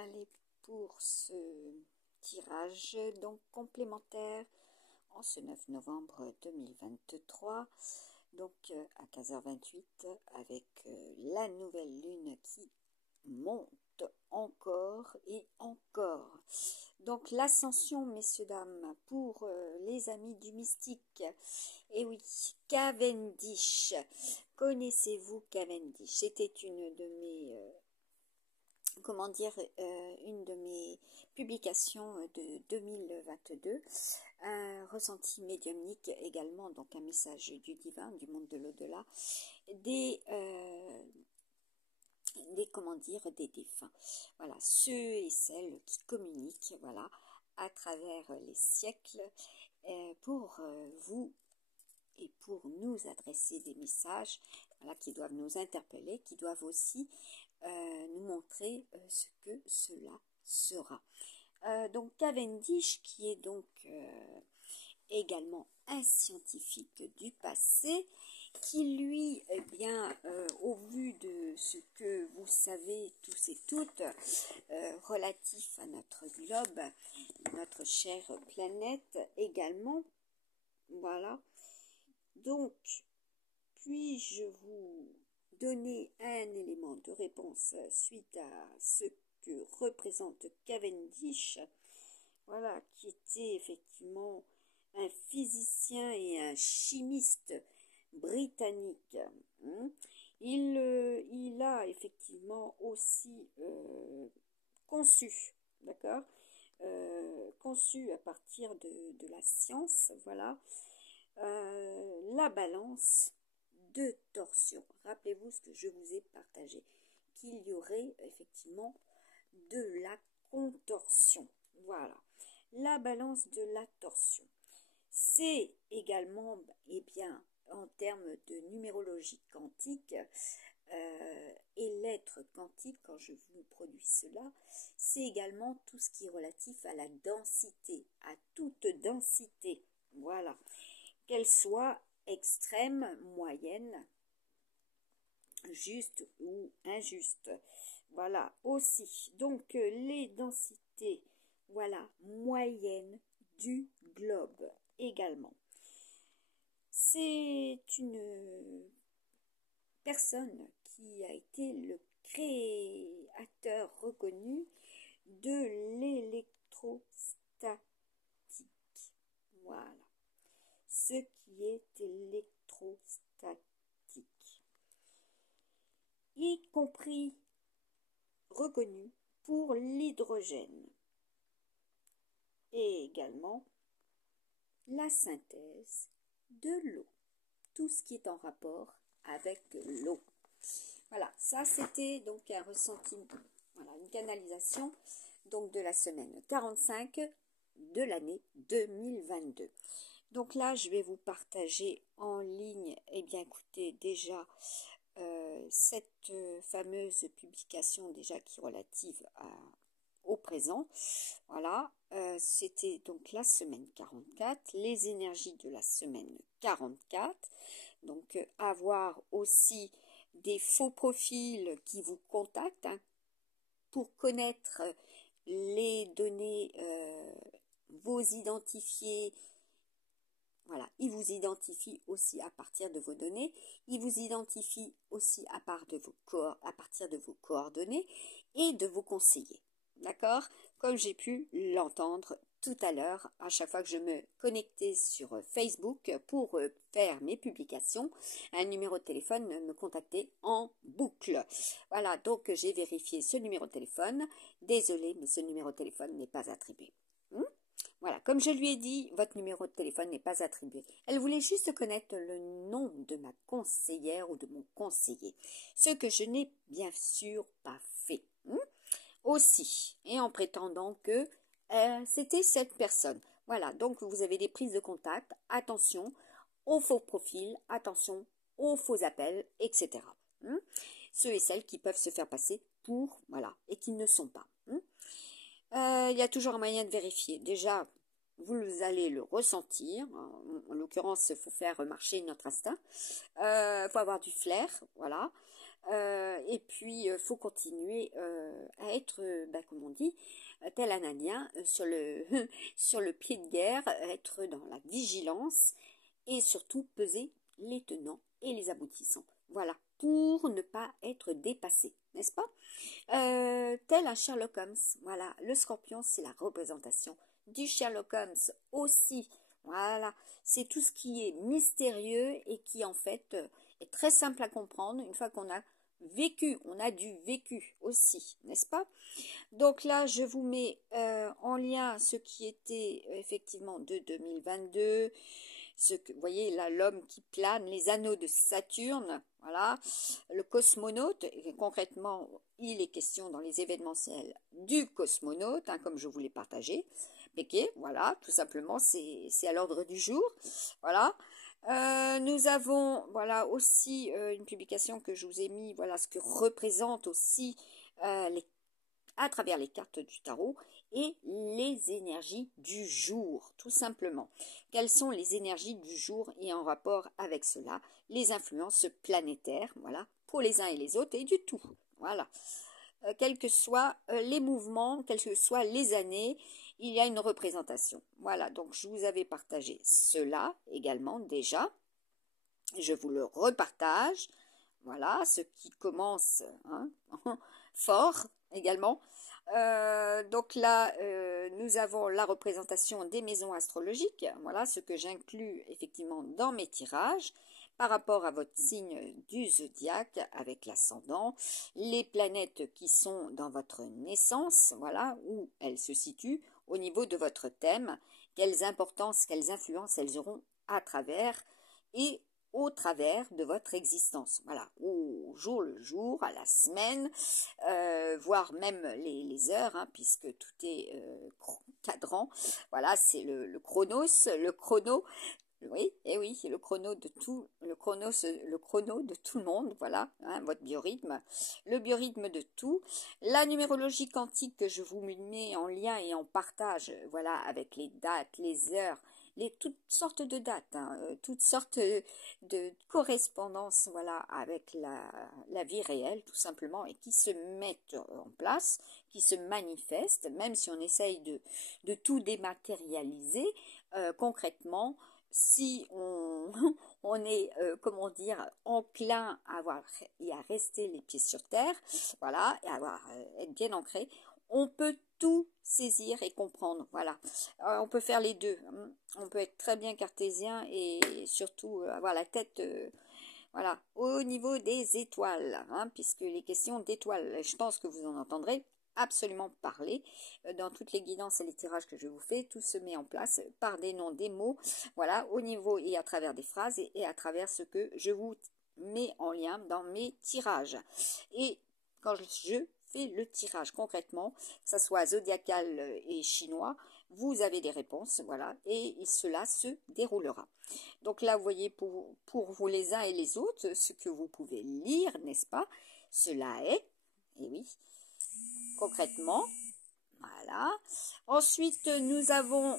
Allez, pour ce tirage donc complémentaire en ce 9 novembre 2023, donc à 15h28 avec la nouvelle lune qui monte encore et encore. Donc l'ascension, messieurs dames, pour les amis du mystique. Et oui, Cavendish. Connaissez-vous Cavendish? C'était une de mes une de mes publications de 2022, un ressenti médiumnique également, donc un message du divin, du monde de l'au-delà, des défunts. Voilà, ceux et celles qui communiquent, voilà, à travers les siècles, pour vous et pour nous adresser des messages, voilà, qui doivent nous interpeller, qui doivent aussi nous montrer ce que cela sera. Donc Cavendish, qui est donc également un scientifique du passé, qui lui, eh bien, au vu de ce que vous savez tous et toutes, relatif à notre globe, notre chère planète également, voilà. Donc, puis-je vous donner un élément de réponse suite à ce que représente Cavendish, voilà, qui était effectivement un physicien et un chimiste britannique. Il a effectivement aussi conçu, d'accord, conçu à partir de la science, voilà, la balance de torsion. Rappelez-vous ce que je vous ai partagé, qu'il y aurait effectivement de la contorsion. Voilà, la balance de la torsion. C'est également, eh bien, en termes de numérologie quantique et lettres quantiques, quand je vous produis cela, c'est également tout ce qui est relatif à la densité, à toute densité. Voilà, qu'elle soit extrême, moyenne, juste ou injuste. Voilà, aussi. Donc, les densités, voilà, moyennes du globe également. C'est une personne qui a été le créateur reconnu de l'électrostatique. Voilà, ce qui est électrostatique, y compris reconnu pour l'hydrogène et également la synthèse de l'eau, tout ce qui est en rapport avec l'eau. Voilà, ça c'était donc un ressenti, voilà, une canalisation donc de la semaine 45 de l'année 2022. Donc là, je vais vous partager en ligne, eh bien écoutez, déjà cette fameuse publication déjà qui est relative au présent. Voilà, c'était donc la semaine 44, les énergies de la semaine 44. Donc avoir aussi des faux profils qui vous contactent, hein, pour connaître les données, vos identifiés. Voilà, il vous identifie aussi à partir de vos données, il vous identifie aussi à partir de vos coordonnées et de vos conseillers. D'accord? Comme j'ai pu l'entendre tout à l'heure, à chaque fois que je me connectais sur Facebook pour faire mes publications, un numéro de téléphone me contactait en boucle. Voilà, donc j'ai vérifié ce numéro de téléphone. Désolée, mais ce numéro de téléphone n'est pas attribué. Voilà, comme je lui ai dit, votre numéro de téléphone n'est pas attribué. Elle voulait juste connaître le nom de ma conseillère ou de mon conseiller, ce que je n'ai bien sûr pas fait. Aussi, et en prétendant que c'était cette personne. Voilà, donc vous avez des prises de contact, attention aux faux profils, attention aux faux appels, etc. Ceux et celles qui peuvent se faire passer pour, voilà, et qui ne sont pas. Il y a toujours un moyen de vérifier. Déjà, vous allez le ressentir. En l'occurrence, il faut faire marcher notre instinct. Il faut avoir du flair, voilà. Et puis, il faut continuer à être, comme on dit, tel un Indien, sur le, sur le pied de guerre, être dans la vigilance et surtout peser les tenants et les aboutissants. Voilà, pour ne pas être dépassé, n'est-ce pas? Tel un Sherlock Holmes. Voilà, le scorpion, c'est la représentation du Sherlock Holmes aussi. Voilà, c'est tout ce qui est mystérieux et qui en fait est très simple à comprendre une fois qu'on a vécu, on a du vécu aussi, n'est-ce pas? Donc là, je vous mets en lien ce qui était effectivement de 2022. Vous voyez là, l'homme qui plane, les anneaux de Saturne, voilà, le cosmonaute, et concrètement, il est question dans les événementiels du cosmonaute, hein, comme je vous l'ai partagé. Péqué, voilà, tout simplement, c'est à l'ordre du jour, voilà. Nous avons, voilà, aussi une publication que je vous ai mis, voilà, ce que représente aussi à travers les cartes du tarot et les énergies du jour, tout simplement. Quelles sont les énergies du jour et en rapport avec cela, les influences planétaires, voilà, pour les uns et les autres et du tout, voilà. Quels que soient les mouvements, quelles que soient les années, il y a une représentation. Voilà, donc je vous avais partagé cela également déjà. Je vous le repartage. Voilà, ce qui commence hein, fort également. Donc là, nous avons la représentation des maisons astrologiques. Voilà, ce que j'inclus effectivement dans mes tirages par rapport à votre signe du zodiaque avec l'ascendant, les planètes qui sont dans votre naissance, voilà, où elles se situent au niveau de votre thème, quelles importances, quelles influences elles auront à travers et au travers de votre existence, voilà, au jour le jour, à la semaine, voire même les heures, hein, puisque tout est cadran, voilà, c'est le chronos, le chrono, oui, et oui, c'est le chrono de tout, le chrono de tout le monde, voilà, hein, votre biorhythme, le biorhythme de tout, la numérologie quantique que je vous mets en lien et en partage, voilà, avec les dates, les heures, toutes sortes de dates, hein, toutes sortes de correspondances, voilà, avec la vie réelle, tout simplement, et qui se mettent en place, qui se manifestent, même si on essaye de tout dématérialiser, concrètement, si on, on est, comment dire, enclin à avoir et à rester les pieds sur terre, voilà, et à être bien ancré, on peut tout saisir et comprendre, voilà. On peut faire les deux, hein. On peut être très bien cartésien et surtout avoir la tête, voilà, au niveau des étoiles, hein, puisque les questions d'étoiles, je pense que vous en entendrez absolument parler dans toutes les guidances et les tirages que je vous fais, tout se met en place par des noms, des mots, voilà, au niveau et à travers des phrases et à travers ce que je vous mets en lien dans mes tirages. Et quand je fais le tirage concrètement, que ce soit zodiacal et chinois, vous avez des réponses, voilà, et cela se déroulera. Donc là, vous voyez pour vous les uns et les autres, ce que vous pouvez lire, n'est-ce pas? Cela est, et oui, concrètement, voilà. Ensuite, nous avons